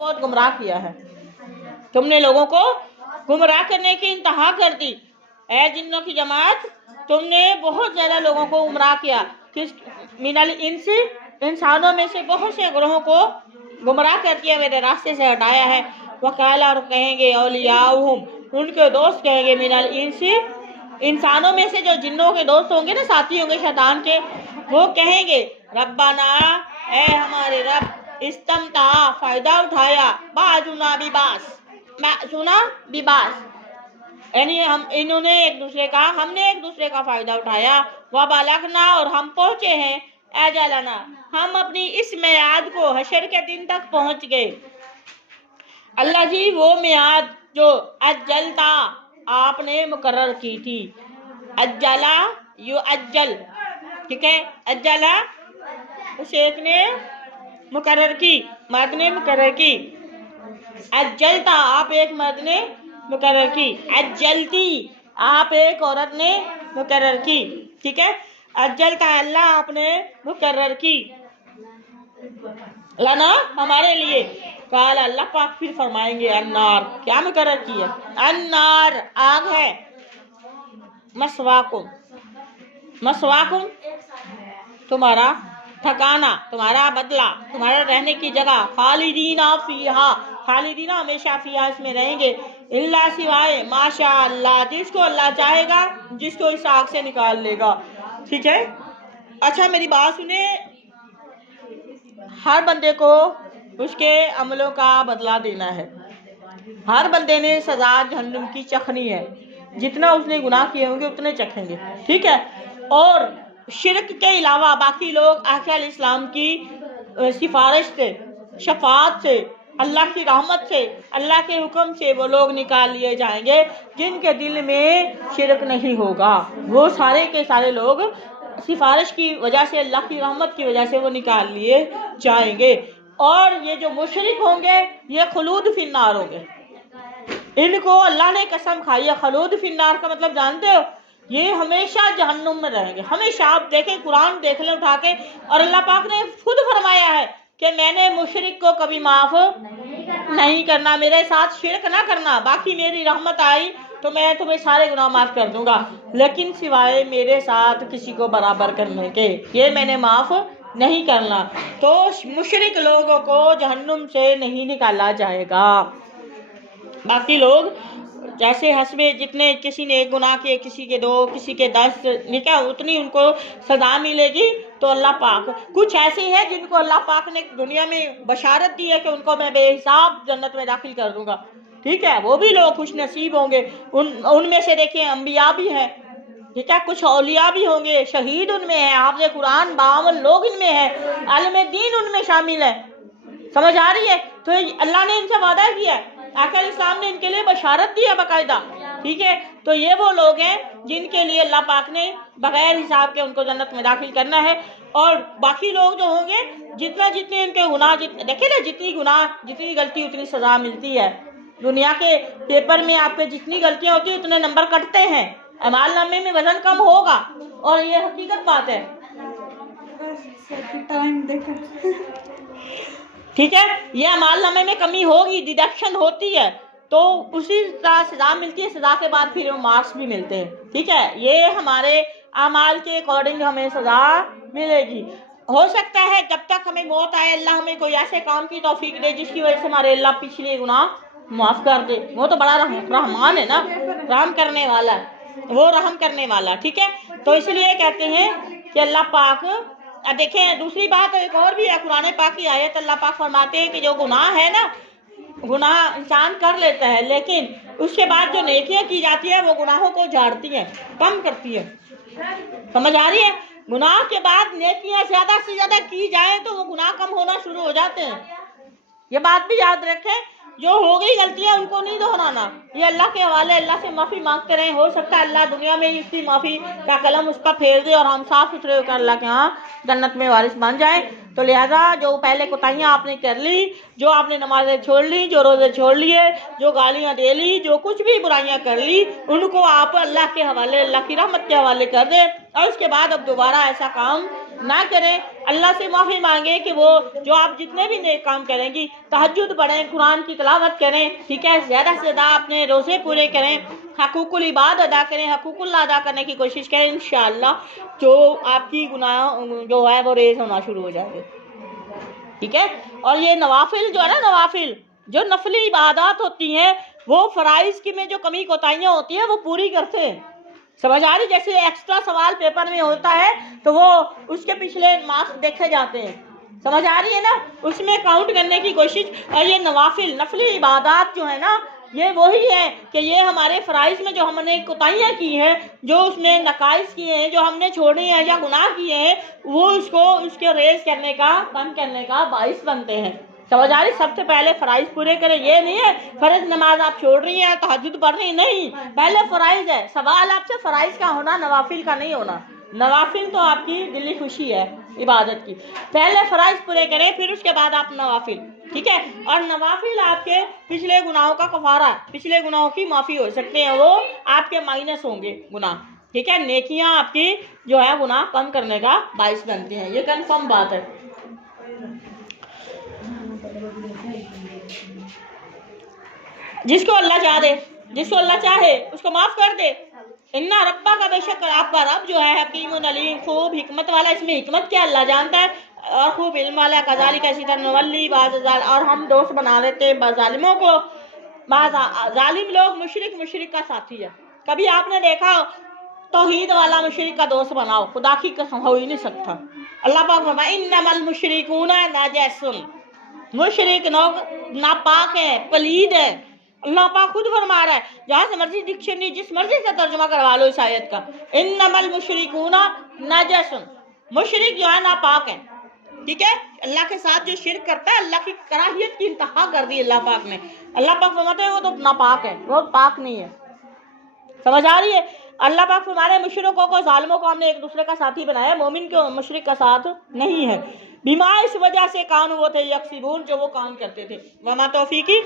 बहुत गुमराह किया है, तुमने लोगों को गुमराह करने की इंतहा कर दी। ऐ जिन्नों की जमात, तुमने बहुत ज्यादा लोगों को गुमराह किया। किस मिनल इनसे, इंसानों में से बहुत से ग्रोहों को गुमराह कर दिया, मेरे रास्ते से हटाया है। वकाला, और कहेंगे औलियाहुम, उनके दोस्त कहेंगे, मिनल इनसे, इंसानों में से जो जिन्नों के दोस्त होंगे ना, साथी होंगे शैतान के, वो कहेंगे रब्बाना, ए हमारे रब, इस्तमता, फायदा उठाया, बाजुना बिबास, सुना बिबास, यानी हम इन्होंने एक दूसरे का, हमने एक दूसरे का फायदा उठाया। वह बालकना, और हम पहुंचे हैं, अजलना, हम अपनी इस मियाद को, हशर के दिन तक पहुंच गए। अल्लाह जी वो मियाद जो अज्जलता, आपने मुकर्रर की थी। अज्जला यू अज्जल, ठीक है, अज्जला शेख ने मुकर्रर की, मर्द ने मुकर्रर की। अज्जलता, आप एक मर्द ने मुकर्रर की। अज्जलती, आप एक औरत ने मुकर्रर की, ठीक है। अज्जलता, अल्लाह आपने मुकर्रर की, लना, हमारे लिए। काल, अल्लाह पाक फिर फरमाएंगे, अन्नार, क्या मुकर्रर की है? अन्नार, आग है। मसवाकुम, मसवाकुम, तुम्हारा ठिकाना, तुम्हारा बदला, तुम्हारा रहने की जगह। खालिदीना फीहा, खालिदीना, हमेशा फीहा, इसमें रहेंगे। इल्ला, सिवाय माशा अल्लाह, जिसको अल्लाह चाहेगा, जिसको इस आग से निकाल लेगा, ठीक है। अच्छा मेरी बात सुने, हर बंदे को उसके अमलों का बदला देना है। हर बंदे ने सजा जहन्नुम की चखनी है, जितना उसने गुनाह किए होंगे उतने चखेंगे, ठीक है। और शिरक के अलावा बाकी लोग आखिर इस्लाम की सिफारिश से, शफात से, अल्लाह की रहमत से, अल्लाह के हुक्म से वो लोग निकाल लिए जाएंगे जिनके दिल में शिरक नहीं होगा। वो सारे के सारे लोग सिफारिश की वजह से, अल्लाह की रहमत की वजह से वो निकाल लिए जाएंगे। और ये जो मुशरिक होंगे ये खुलूद फिन्नार होंगे, इनको अल्लाह ने कसम खाई है। खुलूद फिन्नार का मतलब जानते हो? ये हमेशा जहन्नुम में रहेंगे, हमेशा। आप देखें, कुरान देख लें उठा के, और अल्लाह पाक ने खुद फरमाया है कि मैंने मुशरिक को कभी माफ नहीं करना, मेरे साथ शिरक ना करना। बाकी मेरी रहमत आई तो मैं तुम्हें सारे गुनाह माफ कर दूंगा, लेकिन सिवाय मेरे साथ किसी को बराबर करने के, ये मैंने माफ नहीं करना। तो मुशरिक लोगों को जहन्नुम से नहीं निकाला जाएगा। बाकी लोग जैसे हस्बे, जितने किसी ने एक गुनाह किए, किसी के 2, किसी के 10 निकाह, उतनी उनको सजा मिलेगी। तो अल्लाह पाक, कुछ ऐसे हैं जिनको अल्लाह पाक ने दुनिया में बशारत दी है कि उनको मैं बेहिसाब जन्नत में दाखिल कर दूंगा, ठीक है। वो भी लोग खुश नसीब होंगे। उनमें से देखिए अंबिया भी हैं, ठीक है, कुछ औलिया भी होंगे, शहीद उनमें है, हाफ़िज़ कुरान 52 लोग इनमें है, आलिम दीन उनमें शामिल है। समझ आ रही है? तो अल्लाह ने इनसे वादा किया है, आखिर इस्लाम ने इनके लिए बशारत दी है बाकायदा, ठीक है। तो ये वो लोग हैं जिनके लिए अल्लाह पाक ने बगैर हिसाब के उनको जन्नत में दाखिल करना है। और बाकी लोग जो होंगे, जितने इनके गुनाह, देखिए ना, जितनी गुनाह, जितनी गलती उतनी सजा मिलती है। दुनिया के पेपर में आपके जितनी गलतियां होती है उतने नंबर कटते हैं, अमाल नामे में वजन कम होगा, और ये हकीकत बात है, ठीक है। ये अमाल नामे में कमी होगी, डिडक्शन होती है, तो उसी तरह सजा मिलती है। सजा के बाद फिर मार्क्स भी मिलते हैं, ठीक है। ये हमारे अमाल के अकॉर्डिंग हमें सजा मिलेगी। हो सकता है जब तक हमें मौत आए, अल्लाह हमें कोई ऐसे काम की तौफीक दे जिसकी वजह से हमारे अल्लाह पिछले गुनाह माफ कर दे। वो तो बड़ा रहमान है ना, रहम करने वाला है, वो रहम करने वाला, ठीक है। तो इसलिए कहते हैं कि अल्लाह पाक, देखें दूसरी बात एक और भी है, कुरान पाक की आयत, अल्लाह पाक फरमाते हैं कि जो गुनाह है ना, गुनाह इंसान कर लेता है, लेकिन उसके बाद जो नेकियां की जाती है वो गुनाहों को झाड़ती है, कम करती है। समझ आ रही है? गुनाह के बाद नेकियां ज्यादा से ज्यादा की जाए तो वो गुनाह कम होना शुरू हो जाते हैं। ये बात भी याद रखें, जो हो गई गलतियां उनको नहीं दोहराना, ये अल्लाह के हवाले, अल्लाह से माफ़ी मांगते रहें। हो सकता है अल्लाह दुनिया में इसकी माफ़ी का कलम उस पर फेर दे और हम साफ सुथरे होकर अल्लाह के यहाँ जन्नत में वारिस बन जाएं। तो लिहाजा जो पहले कोताहियाँ आपने कर ली, जो आपने नमाजें छोड़ ली, जो रोज़े छोड़ लिए, जो गालियाँ दे ली, जो कुछ भी बुराइयाँ कर ली, उनको आप अल्लाह के हवाले, अल्लाह की रहमत के हवाले कर दें, और उसके बाद अब दोबारा ऐसा काम ना करें। اللہ سے معافی مانگے کہ وہ جو آپ جتنے بھی نیک کام کریں گی، تہجد پڑھیں، قرآن کی تلاوت کریں، ٹھیک ہے، زیادہ سے زیادہ اپنے روزے پورے کریں، حقوق العباد ادا کریں، حقوق اللہ ادا کرنے کی کوشش کریں، انشاءاللہ جو آپ کی گناہ جو ہے وہ ریز ہونا شروع ہو جائیں گے، ٹھیک ہے۔ اور یہ نوافل جو ہے نا، نوافل جو نفلی عبادات ہوتی ہیں، وہ فرائض کی میں جو کمی کوتاہیاں ہوتی ہیں وہ پوری کرتے ہیں، سمجھ آ رہی؟ جیسے ایکسٹرا سوال پیپر میں ہوتا ہے تو وہ اس کے پچھلے مارکس دیکھے جاتے ہیں، سمجھ آ رہی ہے نا، اس میں کاؤنٹ کرنے کی کوشش۔ اور یہ نوافل نفلی عبادات جو ہے نا، یہ وہی ہے کہ یہ ہمارے فرائض میں جو ہم نے کوتاہیاں کی ہیں، جو اس میں نقائص کیے ہیں، جو ہم نے چھوڑے ہیں یا گناہ کیے ہیں، وہ اس کے ریز کرنے کا، کم کرنے کا باعث بنتے ہیں، سمجھ آ رہی؟ سب سے پہلے فرائض پورے کریں، یہ نہیں ہے فرض نماز آپ چھوڑ رہی ہیں تہجد پڑھ رہی، نہیں، پہلے فرائض ہے۔ سوال آپ سے فرائض کا ہونا، نوافل کا نہیں ہونا۔ نوافل تو آپ کی دلی خوشی ہے عبادت کی، پہلے فرائض پورے کریں، پھر اس کے بعد آپ نوافل، ٹھیک ہے۔ اور نوافل آپ کے پچھلے گناہوں کا کفارہ، پچھلے گناہوں کی معافی ہو سکتے ہیں، وہ آپ کے مائنس ہوں گے گناہ، ٹھیک ہے، نیکیاں آپ کی جو ہے گناہ کم کرنے کا باعث بنتی ہیں، یہ کنفرم بات ہے۔ جس کو اللہ چاہ دے، جس کو اللہ چاہے اس کو معاف کر دے۔ ان ربا کا، بے شک آپ کا رب جو ہے حکیم علیم، خوب حکمت والا، اس میں حکمت کیا اللہ جانتا ہے، اور خوب علم والا، کذالک اسی طرح نولی بعض اور ہم دوست بنا دیتے بعض ظالموں کو، بعض ظالم لوگ، مشرک کا ساتھی ہے۔ کبھی آپ نے دیکھا توحید والا مشرک کا دوست بناؤ، خدا کی قسم ہو ہی نہیں سکتا۔ اللہ پاک فرمائے انما المشرکون نجس، مشرک ناپاک ہیں، پلید ہیں، اللہ پاک خود فرما رہا ہے، جہاں سے مرضی ڈکشنری جس مرضی سے ترجمہ کروا لو اس آیت کا، انما المشرکون نجس، مشرک جو ہے ناپاک ہیں، ٹھیک ہے۔ اللہ کے ساتھ جو شرک کرتا ہے، اللہ کی کراہیت کی انتہا کر دی اللہ پاک نے، اللہ پاک فرماتے ہیں وہ تو ناپاک ہے، وہ پاک نہیں ہے، سمجھ آ رہی ہے؟ اللہ پاک فرماتے ہیں مشرکوں کو، ظالموں کو ہم نے ایک دوسرے کا ساتھی بنایا، مومن کو مشرک کا ساتھ نہیں ہے، بیما اس وجہ سے کان وہ تھے یکسبون، جو وہ کام کرتے تھے، وما توفیقی